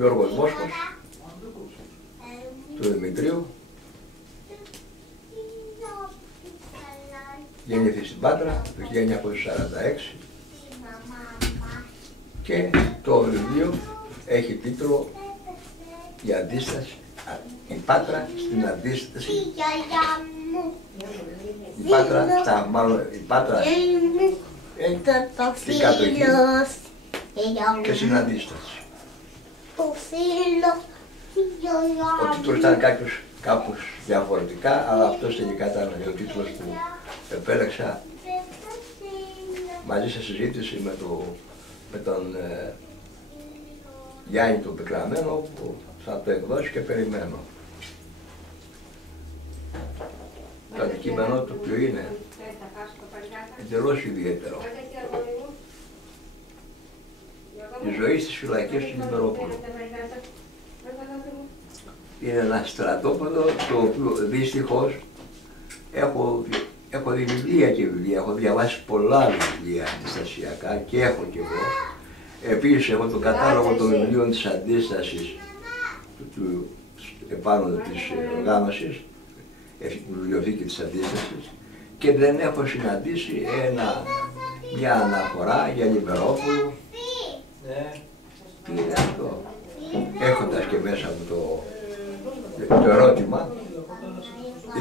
Γιώργος Μόσχος, του Δημητρίου. Γεννήθηκε στην Πάτρα το 1946 και το βιβλίο έχει τίτλο «Η αντίσταση, η Πάτρα στην αντίσταση». Η Πάτρα, η Πάτρα στην κατοχή και στην αντίσταση. Ο τίτλος ήταν κάπως διαφορετικά, αλλά αυτός τελικά ήταν ο τίτλος που επέλεξα μαζί σε συζήτηση με τον Γιάννη τον Πικραμένο, που θα το εκδώσει και περιμένω. Το αντικείμενο το οποίο είναι εντελώς ιδιαίτερο. Η ζωή στις φυλακές του Λιμπερόπουλου. Είναι ένα στρατόπεδο το οποίο δυστυχώς έχω δει βιβλία και βιβλία, έχω διαβάσει πολλά βιβλία αντιστασιακά και έχω και εγώ. Επίσης έχω το κατάλογο των βιβλίων της αντίστασης επάνω της οργάνωσης, τη βιβλιοθήκη της αντίστασης, και δεν έχω συναντήσει μια αναφορά για Λιμπερόπουλο. Τι είναι αυτό? Έχοντας και μέσα από το ερώτημα,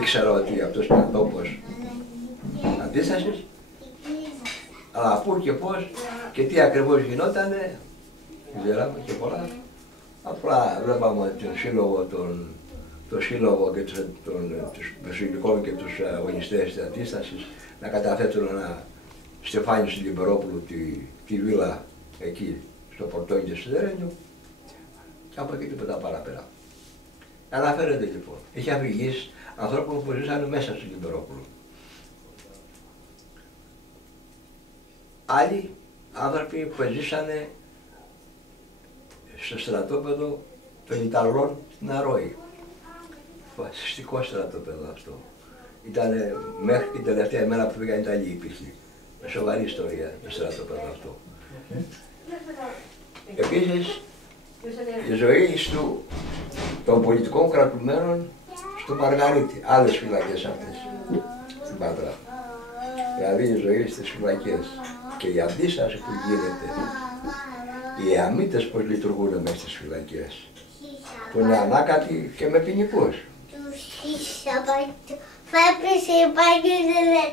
ήξερα ότι αυτός ήταν τόπος αντίστασης, αλλά πού και πώς και τι ακριβώς γινότανε, δεν ξέραμε και πολλά. Απλά βλέπαμε τον σύλλογο και τους συλλογικών και τους αγωνιστές της αντίστασης να καταθέτουν ένα στεφάνι στην Λιμπερόπουλου τη βίλα εκεί στο πορτόνι του Σιδερένιου, και από εκεί τίποτα παραπέρα. Αναφέρεται λοιπόν, έχει αφηγήσεις ανθρώπων που ζήσανε μέσα στην Λιμπερόπουλου. Άλλοι άνθρωποι που ζήσανε στο στρατόπεδο των Ιταλών στην Αρόη. Φασιστικό στρατόπεδο αυτό. Ήτανε μέχρι την τελευταία μέρα που πήγαν οι Ιταλοί υπήρχε. Με σοβαρή ιστορία το στρατόπεδο αυτό. Επίσης, η ζωή των πολιτικών κρατουμένων στο Μαργαρίτη, άλλες φυλακές αυτές στην Πάτρα. Δηλαδή η ζωή στις φυλακές και η αντίσταση που γίνεται, οι αμύτες πώς λειτουργούν μέσα στις φυλακές, που είναι ανάκατοι και με ποινικούς.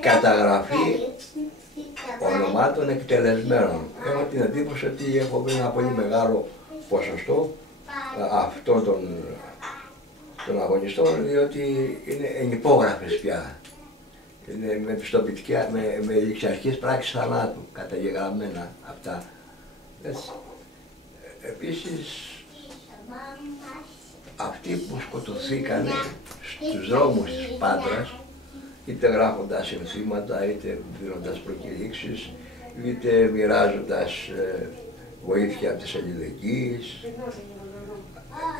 Καταγραφή ονομάτων εκτελεσμένων. Έχω την εντύπωση ότι έχω βρει ένα πολύ μεγάλο ποσοστό αυτών των αγωνιστών, διότι είναι ενυπόγραφες πια. Είναι με ληξιαρχικές πράξεις θανάτου, καταγεγραμμένα αυτά. Έτσι. Επίσης, αυτοί που σκοτωθήκανε στους δρόμους της Πάτρας, είτε γράφοντας ενθύματα, είτε δίνοντας προκηρύξεις, είτε μοιράζοντας βοήθεια από τις αλληλεγγύες,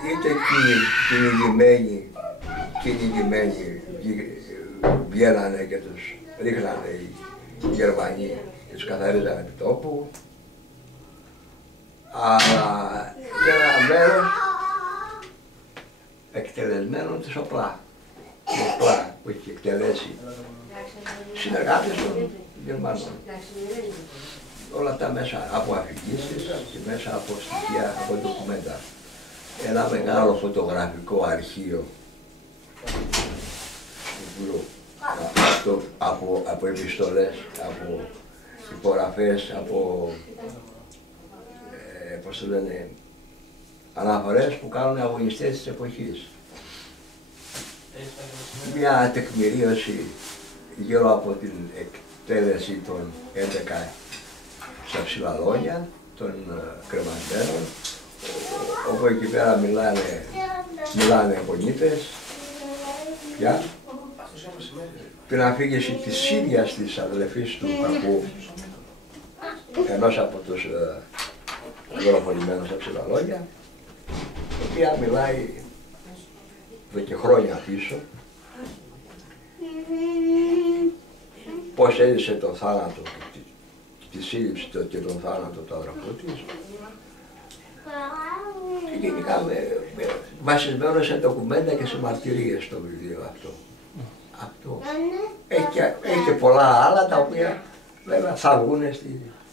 είτε κυνηγημένοι βγαίνανε και τους ρίχνανε οι Γερμανοί και τους καθαρίζανε επί τόπου. Αλλά και ένα μέρος εκτελεσμένων της ΟΠΛΑ. Η ΟΠΛΑ που έχει εκτελέσει συνεργάτες των Γερμανών. Όλα αυτά μέσα από αφηγήσεις και μέσα από στοιχεία, από ντοκουμέντα. Ένα μεγάλο φωτογραφικό αρχείο από επιστολές, από υπογραφές, από πώς το λένε, αναφορές που κάνουν αγωνιστές της εποχής. Μια τεκμηρίωση γύρω από την εκτέλεση των 11 στα Ψηλαλόνια, των κρεμασμένων, όπου εκεί πέρα μιλάνε αγωνίτες, πια. Την αφήγηση της ίδιας της αδελφής του Κακού, ενός από τους δολοφονημένους στα Ψηλαλόνια, η οποία μιλάει εδώ και χρόνια πίσω πώς έζησε τον θάνατο, τη σύλληψη και τον θάνατο του αδερφού της, γενικά βασισμένο σε ντοκουμέντα και σε μαρτυρίες το βιβλίο αυτό. Αυτό. Έχει και πολλά άλλα τα οποία βέβαια θα βγουν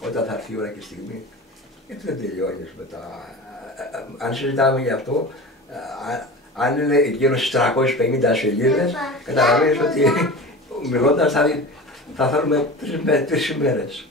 όταν θα έρθει η ώρα και η στιγμή. Γιατί δεν τελειώνεις μετά. Αν συζητάμε γι' αυτό, αν είναι γύρω στις 350 σελίδες, καταλαβαίνεις ότι μιλώντας θα θέλουμε 3 ημέρες.